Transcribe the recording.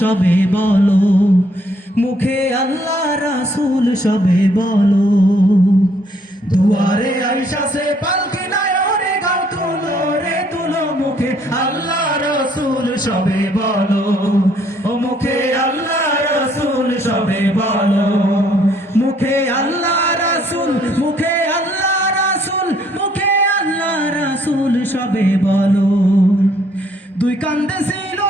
সবে বলো, মুখে আল্লাহ রাসূল সবে বলো। দুয়ারে আইসা সে পালকি নায়রে গাও তুলো রে তুলো, মুখে আল্লাহ রাসূল সবে বলো, ও মুখে আল্লাহ রাসূল সবে বলো। মুখে আল্লাহ রাসূল, মুখে আল্লাহ রাসূল, মুখে আল্লাহ রাসূল সবে বলো। দুই কান্দে ছিল